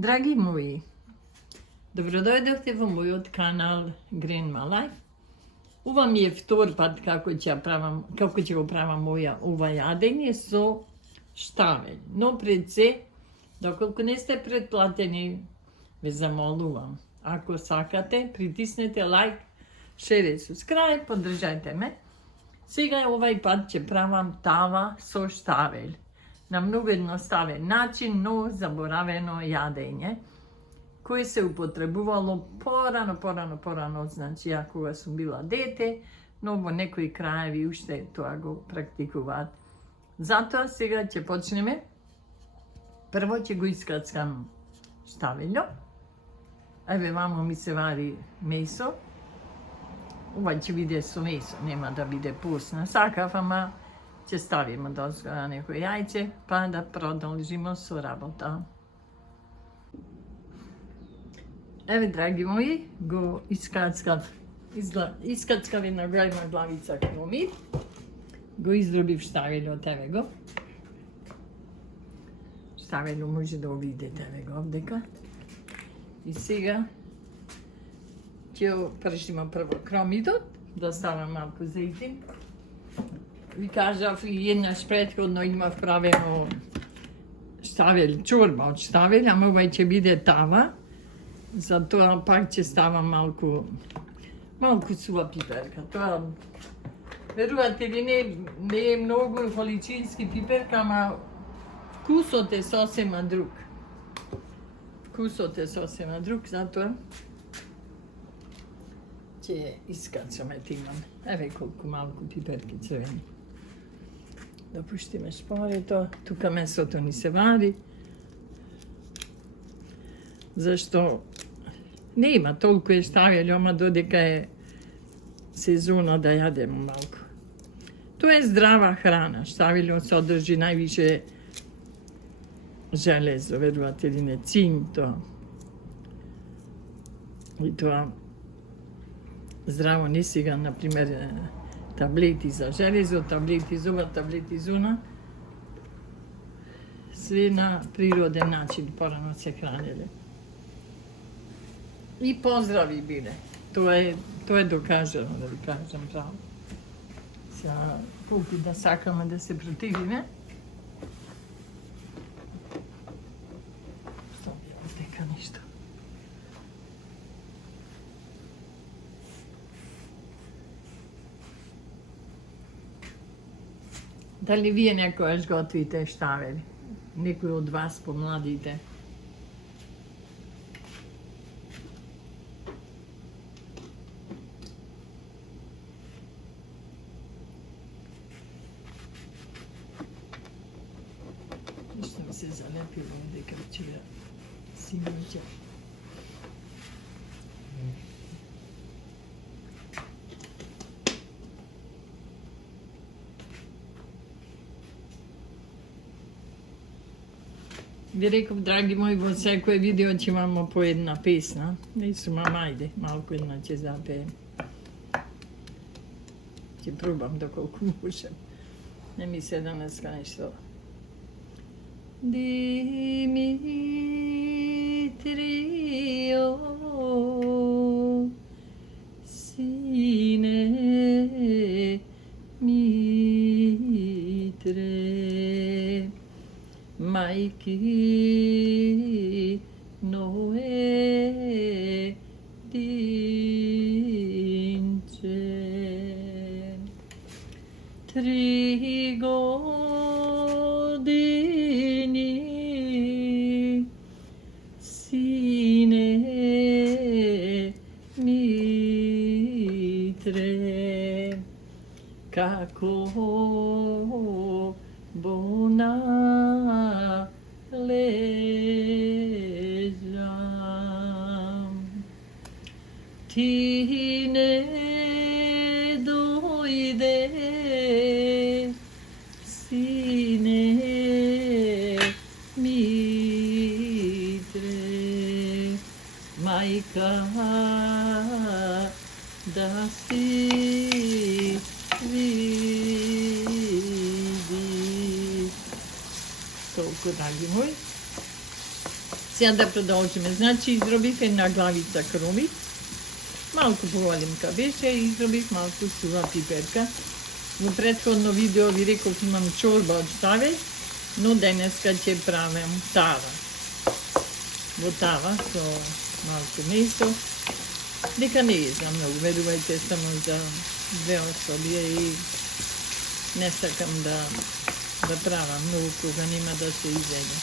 Драги мои, добродојдовте во мојот канал Grandma Life. Ова ми е втор пат како ќе го правам ова јадење со штавел. Но пред се, доколку не сте претплатени, ве замолувам. Ако сакате, притиснете лайк, шер и subscribe, поддржајте ме. Сега овај пат ќе правам тава со штавел. На многу едноставен начин, но заборавено јадење, кој се употребувало порано, значи ја кога сум била дете, но во некои краеви уште тоа го практикуваат. Затоа сега ќе почнеме. Прво ќе го искацкам штавелјо. Еве вамо ми се вари месо. Ова ќе биде со месо, нема да биде пусна. Сакав, ама ќе ставиме дозгора некој јајце, па да продолжиме со работа. Еве, драги мои, го искацкав една голема главица кромит, го издробив штавелјот, еве го. Штавелјо може да го видите, еве го овдека. И сега ќе пршиме прво кромитот, да ставам малку зејтин. Ви кажав и еднаш претходно имав правено штавел, чорба од штавел, ама овај ќе биде тава. Затоа пак ќе ставам малку сува пиперка. Тоа, верувате ли не е многу количински пиперка, ама вкусот е сосема друг. Затоа ќе искацаме тимам. Еве колку малку пиперки црвени. Да пуштиме шпорето, тука месото ни се вари. Зашто не има толку е штавелјо, ама додека е сезона да јадеме малку. Тоа е здрава храна. Штавелјо содржи највише железо, верувате ли не, цинк тоа. И тоа здраво не сега, например, таблети за железо, таблети за ова, таблети за она. Све на природен начин порано се хранеле. И поздрави биле. Тоа е докажано, да ви кажам право. Сега, колку да сакаме да се противиме. Ставијам дека ништо. Дали вие некојаш готвите штавели? Некој од вас помладите? Ништо ми се залепило дека вчера синоќа. Ви реков, драги мои, во секој видео ќе имамо по една песна. Не сум, ама ајде, малку една ќе запеем. Ќе пробам доколку можем. Не ми се денеска нешто. Димитрио, сине Митре, мајки Ное динче, 3 години, сине Митре, како bona ležam. Ti ne dojde, sine Mitre, majka da si vidi. Толку, драги мои. Сега да продолжиме. Значи, изробив една главица кромит. Малку поголемка беше и изробив малку сува пиперка. Во претходно видео ви реков имам чорба од ставе, но денеска ќе правам тава. Во тава со малку месо. Дека не е за многу, верувајте, само за 2 особи и не сакам да правам многу кога нема да се изеде.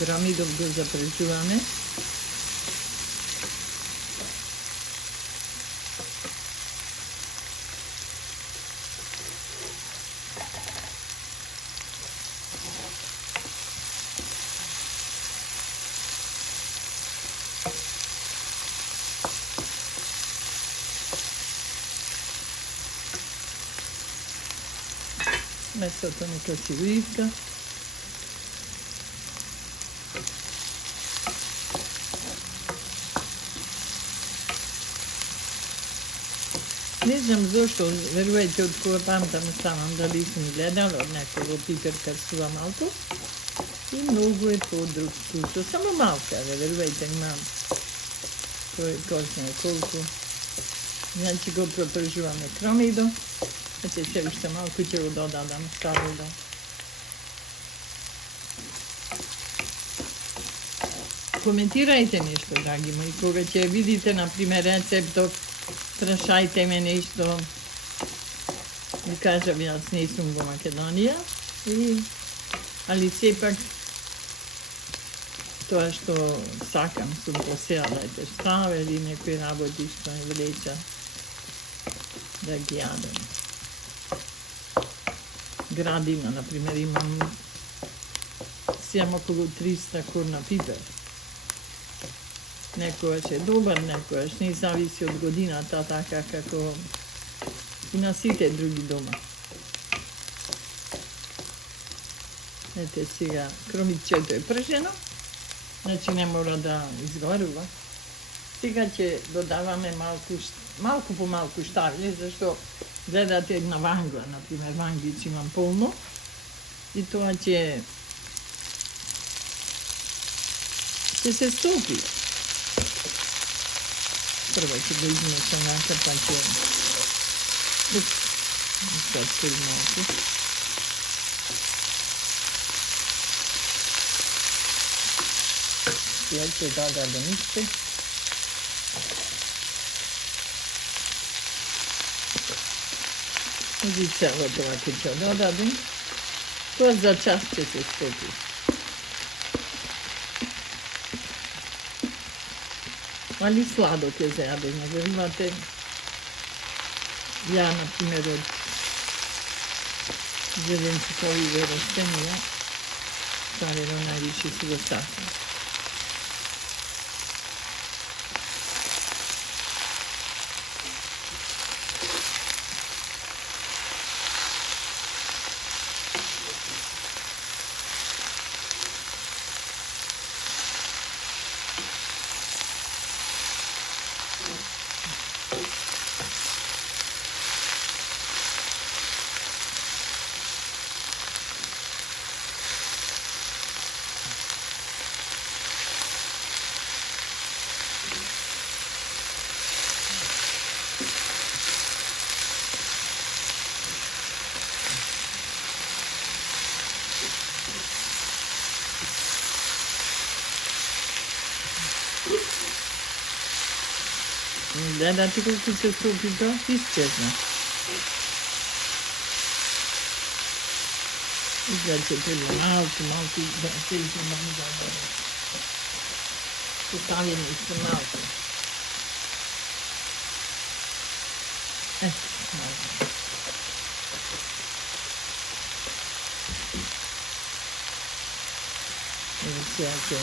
Кромидов го запрежуваме. Месото нека си вивка. Не знам зошто, верувајте, од кога памтам ставам дали сум гледала од некого пиперка сува малку и многу е подруг вкусо. Само малка, верувајте, имам кој колку. Значи го пропржуваме кромидо. Значи се уште малку ќе го додадам калидо. Коментирајте нешто, драги мои, кога ќе видите, например, рецептот, прашајте ме нешто. Ви кажав, јас не сум во Македонија, али сепак тоа што сакам сум посеала ете ставе или некои работи што ми влеча да ги јадам. Градина, например, имам сеам околу 300 корна пипер. Некојаш е добар, некојаш не зависи од годината, така како и на сите други дома. Ете сега, кромитчето е пржено, значи не мора да изгорува. Сега ќе додаваме малку по малку штавле, зашто гледате една вангла, например, ванглици имам полно, и тоа ќе се стопи. Прво ќе го измешам нака, па ќе искачкам малку. Сега ќе додадам исто. И цело тоа ќе додадам. Тоа за час ќе се стопи. Али сладо ќе се јаде, не верувате. Ја, например, од зеленчукови растенија, старено највише си го сакам. Гледате колку се стопи тоа, исчезна. Изгледате прво малку, да се измам да поставим исто малку. Малку. Evo сега ќе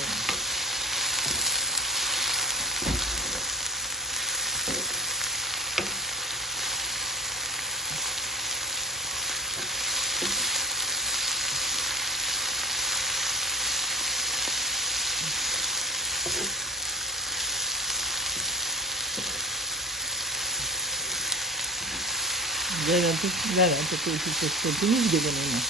гледате колку се стопи, нигде го нема.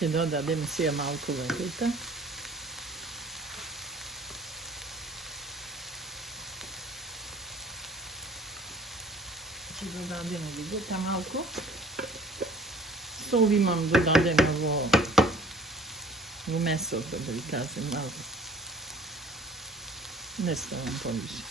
Ќе додадем сега малку вегета. Ќе додадем вегета малку. Сол лимон додадеме во месото, да ви кажем малку. Не ставам повише.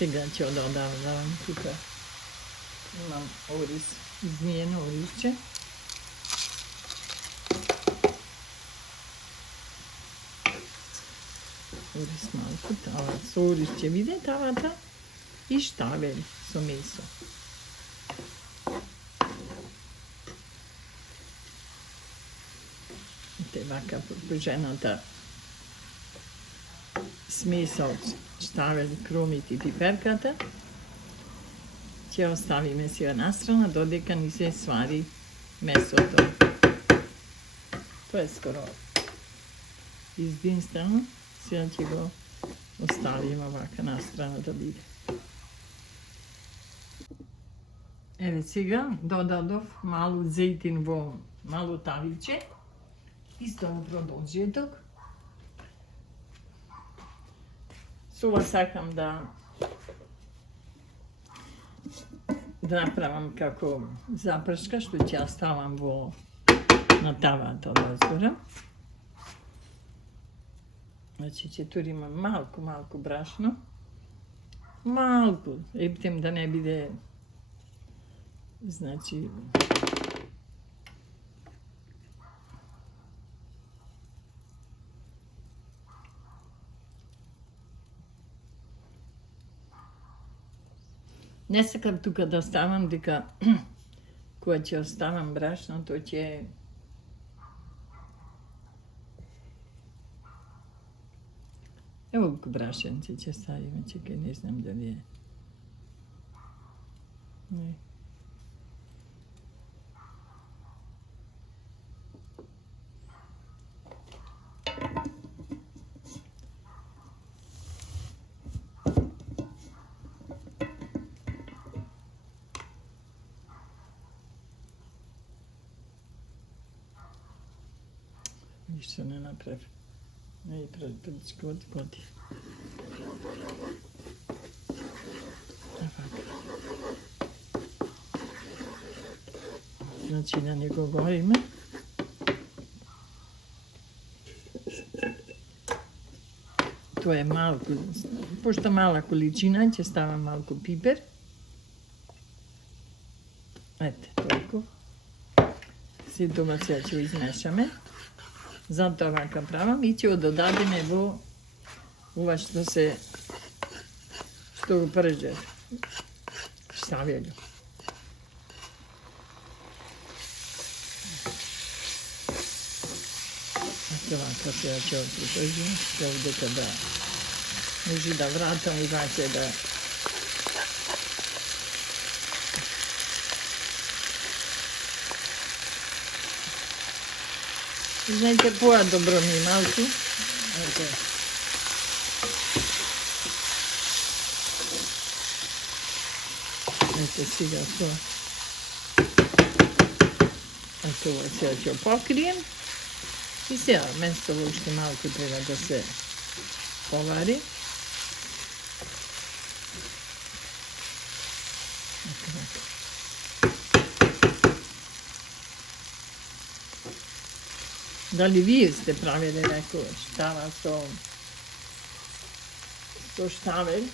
Сега ќе додавам тука. Имам ориз, измиено оризче. Ориз малку, тава со ориз ќе биде тавата и штавели со месо. Те вака пржената смеса од штавели, кромите и пиперката. Ќе оставиме сега настрана додека ни се свари месото. Тоа е скоро издинствено. Сега ќе го оставиме вака настрана да биде. Еве сега додадов малу зејтин во малу тавиче. Исто во продолжеток. Со ова сакам да направам како запршка, што ќе ја ставам на тавата одозгора. Значи ќе туриме малку брашно. Малку, ептем да не биде, значи, не сакам тука да ставам, дека кога ќе оставам брашното ќе ево брашенце ќе ставиме, чекај, не знам дали е. Не. Ништо не направи. Не предичко готи. Значи да не го гориме. Тоа е малку, пошто мала количина, ќе ставам малку пипер. Ете, толку. Се тоа сега ќе го измешаме. Затоа вака правам и ќе го додадеме во ова што го пржев. Штавело. Ето вака сега ќе го припржим, ќе овдека да може да вратам и ваќе да знаете, добро ми малку. Ето. Ето сега тоа. Ето сега ќе покрием. И сега, место уште малку треба да се повари. Ето вака. Дали вие сте правили некој штава со штавел?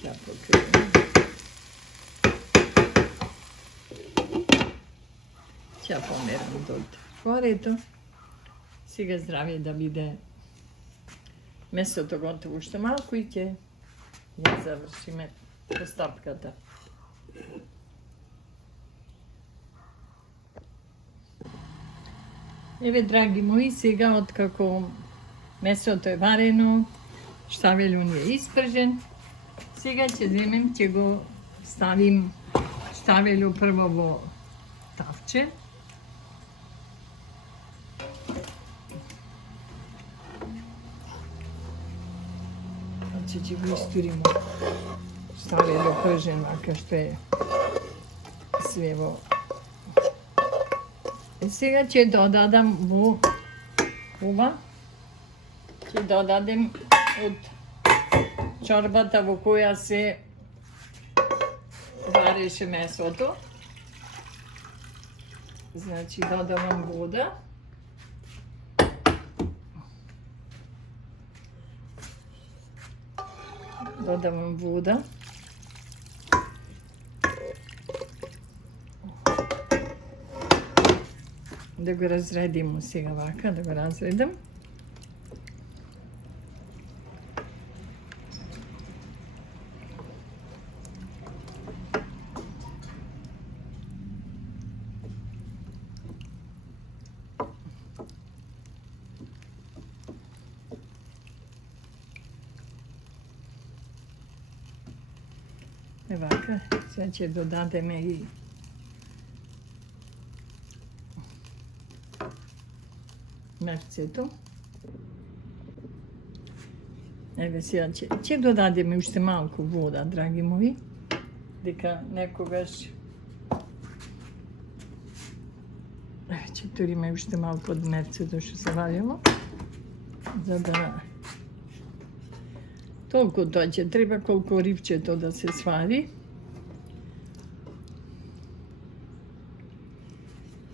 Ќе покрием. Ќе померам до горето. Сега здравје да биде месото готово уште малку и ќе ја завршиме постапката. Еве, драги мои, сега откако месото е варено, Штавелјун е испржен. Сега ќе земем, ќе го ставим штавелју прво во тавче. Значи ќе го истуримо штавелју пржен, вака што е све во. И сега ќе додадам во ова. Ќе додадем од чорбата во која се вареше месото. Значи додавам вода. Додавам вода. Да го разредим сега вака, да го разредам. Вака, сега ќе додадеме и мерцето. Еве сега ќе додадеме уште малку вода, драги мои, дека некогаш ќе туриме уште малку од мерцето што се валило, за да толку тоа ќе треба колку рибчето да се свари.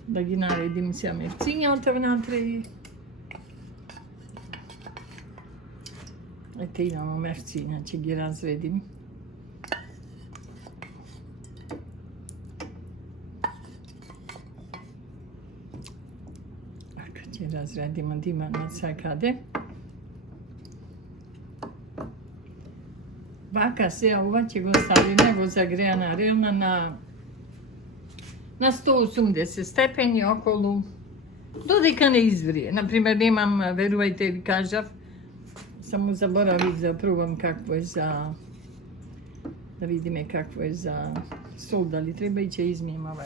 Да ги наредим сега мерцињата внатре и ете имамо мерциња, ќе ги разредим. Така ќе разредим да има насакаде. Вака сега ова ќе го ставиме во загреана релна на 180 степени околу додека не изврие. Например, немам, верувајте ви кажав, само заборавив да пробам какво е за да видиме какво е за сол, дали треба и ќе измием ова.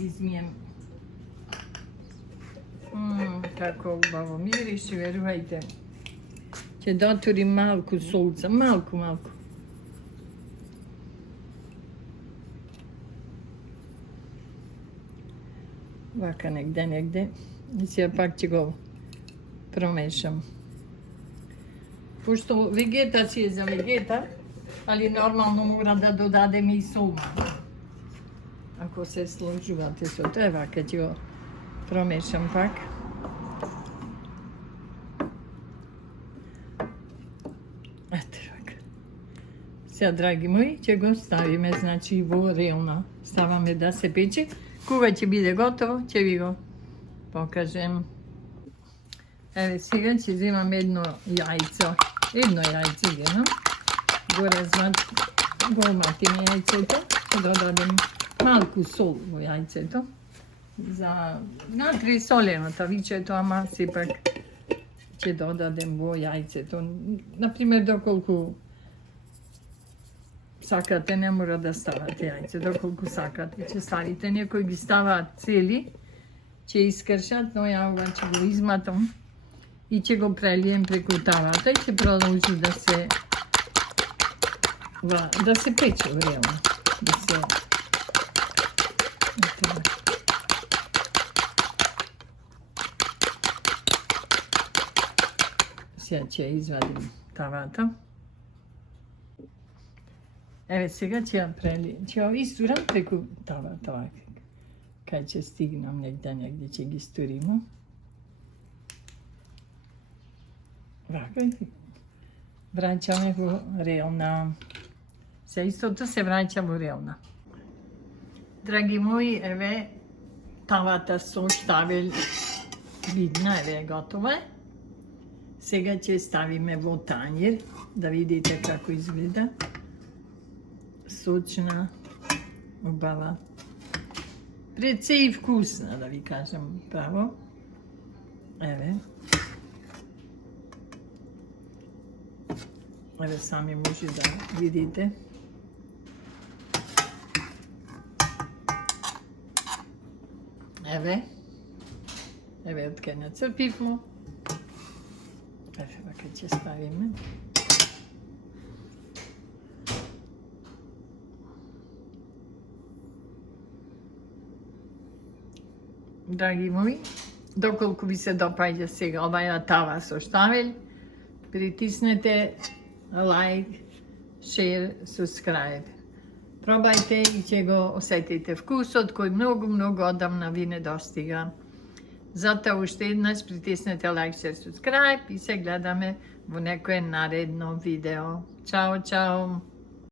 Измием. Како убаво мирише, верувајте. Ќе дотурим малку солца, малку. Вака негде. И сега пак ќе го промешам. Пошто вегета си е за вегета, али нормално мора да додадеме и сол. Ако се сложувате со тоа, вака ќе го промешам пак. Ете вака. Сега, драги мои, ќе го ставиме, значи, во релна. Ставаме да се пече. Кога ќе биде готово, ќе ви го покажем. Еве сега ќе земам едно јајцо. Едно јајце генам. Го оматиме јајцето. Ќе додадем малку сол во јајцето. За натри солено тавичето, ама сепак ќе додадем во јајцето. Например, доколку сакате, не мора да ставате јајце, доколку сакате ќе ставите. Некои ги ставаат цели, ќе искршат, но ја ова ќе го изматам и ќе го прелием преку тавата и ќе продолжи да се пече време. Сега ќе извадим тавата. Еве сега ќе ја истурам преку тавата. Кај ќе стигнам негде ќе ги истуримо. Вака враќаме во релна. Се истото се враќа во релна. Драги мои, еве тавата со штавел видна, еве готова е. Сега ќе ставиме во тањер, да видите како изгледа. Сочна, убава. Пред се и вкусна, да ви кажам право. Еве. Еве сами може да видите. Еве. Еве откај нацрпивмо. Еве вака ќе ставиме. Драги мои, доколку ви се допаѓа сега оваа тава со штавел, притиснете лайк, шер, subscribe. Пробајте и ќе го осетите вкусот кој многу одамна ви не достига. Затоа уште еднаш притиснете лайк, шер, subscribe и се гледаме во некое наредно видео. Чао, чао!